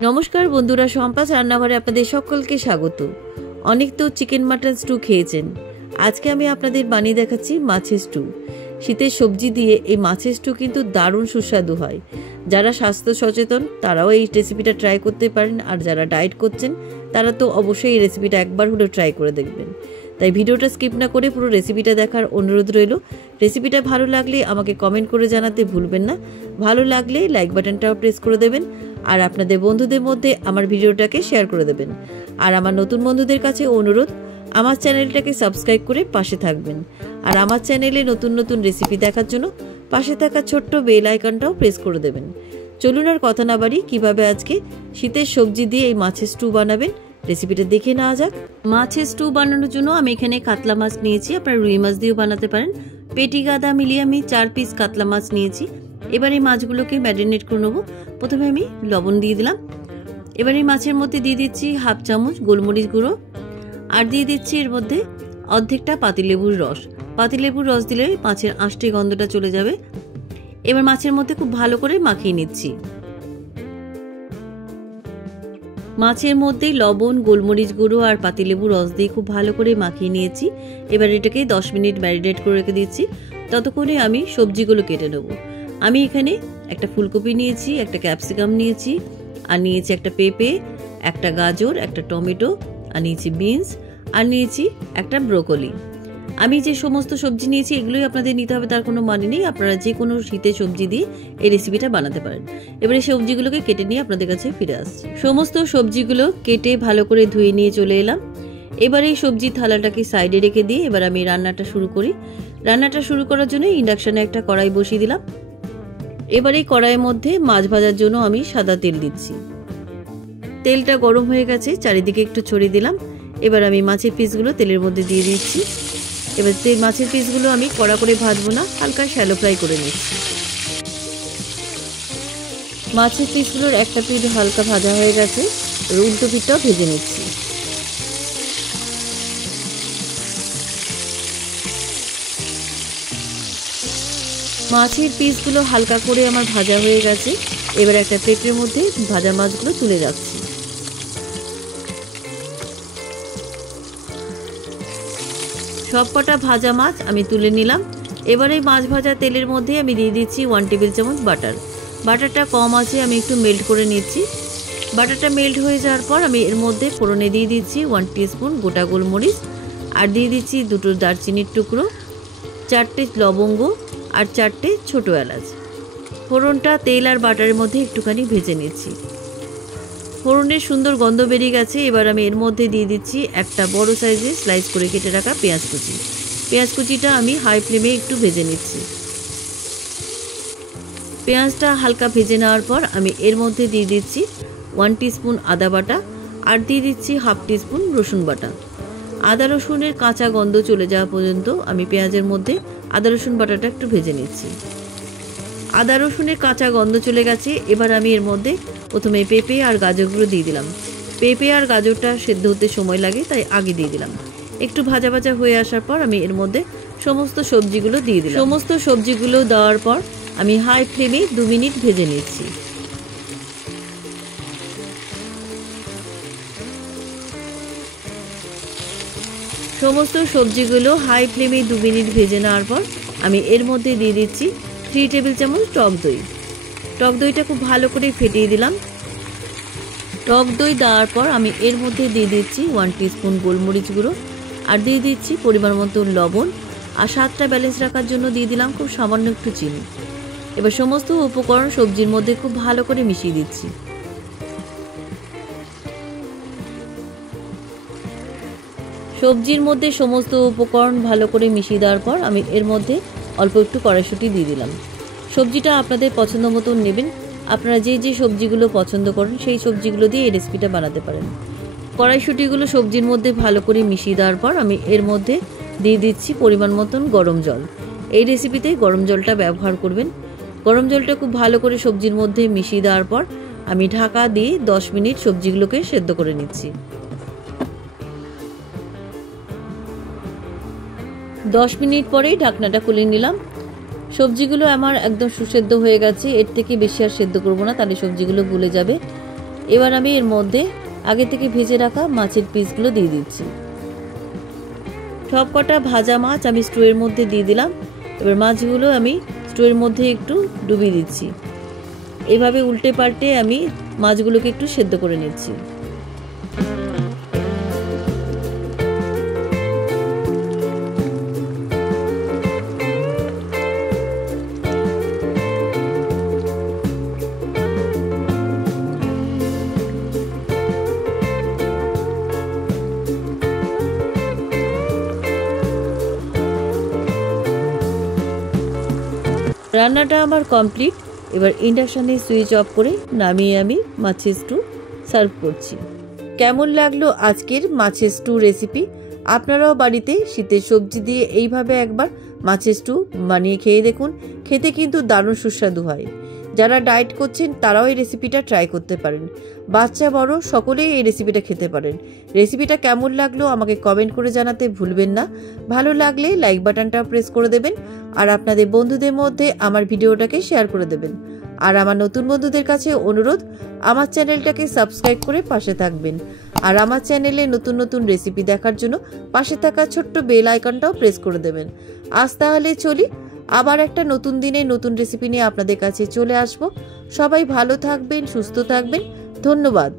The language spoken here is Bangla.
নমস্কার বন্ধুরা, সম্পাস রান্নাঘরে আপনাদের সকলকে স্বাগত। অনেক তো চিকেন মাটন স্টু খেয়েছেন, আজকে আমি আপনাদের বানিয়ে দেখাচ্ছি মাছের স্টু। শীতের সবজি দিয়ে এই মাছের স্টু কিন্তু দারুণ সুস্বাদু হয়। যারা স্বাস্থ্য সচেতন তারাও এই রেসিপিটা ট্রাই করতে পারেন, আর যারা ডায়েট করছেন তারা তো অবশ্যই এই রেসিপিটা একবার হলেও ট্রাই করে দেখবেন। তাই ভিডিওটা স্কিপ না করে পুরো রেসিপিটা দেখার অনুরোধ রইল। রেসিপিটা ভালো লাগলে আমাকে কমেন্ট করে জানাতে ভুলবেন না। ভালো লাগলে লাইক বাটনটাও প্রেস করে দেবেন, আর আপনাদের বন্ধুদের মধ্যে আমার ভিডিওটাকে শেয়ার করে দেবেন। আর আমার নতুন বন্ধুদের কাছে অনুরোধ, আমার চ্যানেলটাকে সাবস্ক্রাইব করে পাশে থাকবেন। আর আমার চ্যানেলে নতুন নতুন রেসিপি দেখার জন্য পাশে থাকা ছোট্ট বেল আইকনটাও প্রেস করে দেবেন। চলুন আর কথা না বাড়ি, কীভাবে আজকে শীতের সবজি দিয়ে এই মাছের স্টু বানাবেন রেসিপিটা দেখে নেওয়া যাক। মাছের স্টু বানানোর জন্য আমি এখানে কাতলা মাছ নিয়েছি, আপনারা রুই মাছ দিয়েও বানাতে পারেন। পেটি গাদা মিলিয়ে আমি 4 পিস কাতলা মাছ নিয়েছি। এবার এই মাছগুলোকে ম্যারিনেট করে নেবো। প্রথমে আমি লবণ দিয়ে দিলাম। এবার এই মাছের মধ্যে দিয়ে দিচ্ছি হাফ চামচ গোলমরিচ গুঁড়ো, আর দিয়ে দিচ্ছি এর মধ্যে অর্ধেকটা পাতিলেবুর রস। পাতিলেবুর রস দিলে মাছের আঁশটে গন্ধটা চলে যাবে। এবার মাছের মধ্যে খুব ভালো করে মাখিয়ে নিচ্ছি। মাছের মধ্যে লবণ, গোলমরিচ গুঁড়ো আর পাতিলেবুর রস দিয়ে খুব ভালো করে মাখিয়ে নিয়েছি। এবার এটাকে 10 মিনিট ম্যারিনেট করে রেখে দিচ্ছি। ততক্ষণে আমি সবজিগুলো কেটে নেব। আমি এখানে একটা ফুলকপি নিয়েছি, একটা ক্যাপসিকাম নিয়েছি, আর নিয়েছি একটা পেঁপে, একটা গাজর, একটা টমেটো, আর নিয়েছি বিনস, আর নিয়েছি একটা ব্রোকলি। আমি যে সমস্ত সবজি নিয়েছি এগুলোই আপনাদের নিতে হবে, তার কোনো মানে নেই। আপনারা যে কোনো শীতের সবজি দিয়ে এই রেসিপিটা বানাতে পারেন। এবারে সবজিগুলোকে কেটে নিয়ে আপনাদের কাছে ফিরে আসছি। সমস্ত সবজিগুলো কেটে ভালো করে ধুয়ে নিয়ে চলে এলাম। এবার এই সবজি থালাটাকে সাইডে রেখে দিয়ে এবার আমি রান্নাটা শুরু করি। রান্নাটা শুরু করার জন্য ইন্ডাকশনে একটা কড়াই বসিয়ে দিলাম। এবার এই কড়াইয়ের মধ্যে মাছ ভাজার জন্য আমি সাদা তেল দিচ্ছি। তেলটা গরম হয়ে গেছে, চারিদিকে একটু ছড়িয়ে দিলাম। এবার আমি মাছের পিসগুলো তেলের মধ্যে দিয়ে দিচ্ছি। এবার মাছের পিসগুলো আমি কড়া করে ভাজবো না, হালকা শ্যালো ফ্রাই করে নিচ্ছি। মাছের পিসগুলোর একটা পিস হালকা ভাজা হয়ে গেছে, উল্টো পিঠটাও ভেজে নিচ্ছি। মাছের পিসগুলো হালকা করে আমার ভাজা হয়ে গেছে। এবার একটা প্লেটের মধ্যে ভাজা মাছগুলো তুলে রাখছি। সবকটা ভাজা মাছ আমি তুলে নিলাম। এবার এই মাছ ভাজা তেলের মধ্যে আমি দিয়ে দিচ্ছি 1 টেবিল চামচ বাটার। বাটারটা কম আছে, আমি একটু মেল্ট করে নিচ্ছি। বাটারটা মেল্ট হয়ে যাওয়ার পর আমি এর মধ্যে ফোড়নে দিয়ে দিচ্ছি 1 টিস্পুন গোটা গোলমরিচ, আর দিয়ে দিচ্ছি 2টো দারচিনির টুকরো, 4টে লবঙ্গ, আর 4টে ছোটো এলাচ। ফোড়নটা তেল আর বাটারের মধ্যে একটুখানি ভেজে নিচ্ছি। ফোড়নের সুন্দর গন্ধ বেরিয়ে গেছে। এবার আমি এর মধ্যে দিয়ে দিচ্ছি একটা বড় সাইজে স্লাইস করে কেটে রাখা পেঁয়াজ কুচি। পেঁয়াজ কুচিটা আমি হাই ফ্লেমে একটু ভেজে নিচ্ছি। পেঁয়াজটা হালকা ভেজে নেওয়ার পর আমি এর মধ্যে দিয়ে দিচ্ছি 1 টিস্পুন আদা বাটা, আর দিয়ে দিচ্ছি হাফ টিস্পুন রসুন বাটা। আদা রসুনের কাঁচা গন্ধ চলে যাওয়া পর্যন্ত আমি পেঁয়াজের মধ্যে আদা রসুন বাটাটা একটু ভেজে নিচ্ছি। আদা রসুনের কাঁচা গন্ধ চলে গেছে। এবার আমি এর মধ্যে প্রথমে পেঁপে আর গাজরগুলো দিয়ে দিলাম। পেঁপে আর গাজরটা সেদ্ধ হতে সময় লাগে, তাই আগে দিয়ে দিলাম। একটু ভাজা ভাজা হয়ে আসার পর আমি এর মধ্যে সমস্ত সবজিগুলো দিয়ে দিলাম। সমস্ত সবজিগুলো দেওয়ার পর আমি হাই ফ্লেমে 2 মিনিট ভেজে নিচ্ছি। সমস্ত সবজিগুলো হাই ফ্লেমে 2 মিনিট ভেজে নেওয়ার পর আমি এর মধ্যে দিয়ে দিচ্ছি 3 টেবিল চামচ টক দই। টক দইটা খুব ভালো করে ফেটিয়ে দিলাম। টক দই দেওয়ার পর আমি এর মধ্যে দিয়ে দিচ্ছি 1 টিস্পুন গোলমরিচ গুঁড়ো, আর দিয়ে দিচ্ছি পরিমাণ মতো লবণ, আর স্বাদটা ব্যালেন্স রাখার জন্য দিয়ে দিলাম খুব সামান্য একটু চিনি। এবার সমস্ত উপকরণ সবজির মধ্যে খুব ভালো করে মিশিয়ে দিচ্ছি। সবজির মধ্যে সমস্ত উপকরণ ভালো করে মিশিয়ে দেওয়ার পর আমি এর মধ্যে অল্প একটু কড়াইশুঁটি দিয়ে দিলাম। সবজিটা আপনাদের পছন্দ মতন নেবেন। আপনারা যে যে সবজিগুলো পছন্দ করেন সেই সবজিগুলো দিয়ে এই রেসিপিটা বানাতে পারেন। কড়াইশুঁটিগুলো সবজির মধ্যে ভালো করে মিশিয়ে দেওয়ার পর আমি এর মধ্যে দিয়ে দিচ্ছি পরিমাণ মতন গরম জল। এই রেসিপিতে গরম জলটা ব্যবহার করবেন। গরম জলটা খুব ভালো করে সবজির মধ্যে মিশিয়ে দেওয়ার পর আমি ঢাকা দিয়ে 10 মিনিট সবজিগুলোকে সেদ্ধ করে নিচ্ছি। 10 মিনিট পরেই ঢাকনাটা খুলে নিলাম। সবজিগুলো আমার একদম সুসেদ্ধ হয়ে গেছে। এর থেকে বেশি আর সেদ্ধ করব না, তাহলে সবজিগুলো গলে যাবে। এবার আমি এর মধ্যে আগে থেকে ভেজে রাখা মাছের পিসগুলো দিয়ে দিচ্ছি। সবকটা ভাজা মাছ আমি স্টুয়ের মধ্যে দিয়ে দিলাম। এবার মাছগুলো আমি স্টুয়ের মধ্যে একটু ডুবিয়ে দিচ্ছি। এভাবে উল্টে পাল্টে আমি মাছগুলোকে একটু সেদ্ধ করে নিচ্ছি। রান্নাটা আমার কমপ্লিট। এবার ইন্ডাকশানে সুইচ অফ করে নামিয়ে আমি মাছের স্টু সার্ভ করছি। কেমন লাগলো আজকের মাছের স্টু রেসিপি? আপনারাও বাড়িতে শীতের সবজি দিয়ে এইভাবে একবার মাছের স্টু বানিয়ে খেয়ে দেখুন। খেতে কিন্তু দারুণ সুস্বাদু হয়। যারা ডায়েট করছেন তারাও এই রেসিপিটা ট্রাই করতে পারেন। বাচ্চা বড় সকলেই এই রেসিপিটা খেতে পারেন। রেসিপিটা কেমন লাগলো আমাকে কমেন্ট করে জানাতে ভুলবেন না। ভালো লাগলে লাইক বাটনটা প্রেস করে দেবেন আর আপনাদের বন্ধুদের মধ্যে আমার ভিডিওটাকে শেয়ার করে দেবেন। আর আমার নতুন বন্ধুদের কাছে অনুরোধ, আমার চ্যানেলটাকে সাবস্ক্রাইব করে পাশে থাকবেন। আর আমার চ্যানেলে নতুন নতুন রেসিপি দেখার জন্য পাশে থাকা ছোট্ট বেল আইকনটাও প্রেস করে দেবেন। আজ তাহলে চলি, আবার একটা নতুন দিনে নতুন রেসিপি নিয়ে আপনাদের কাছে চলে আসব। সবাই ভালো থাকবেন, সুস্থ থাকবেন। ধন্যবাদ।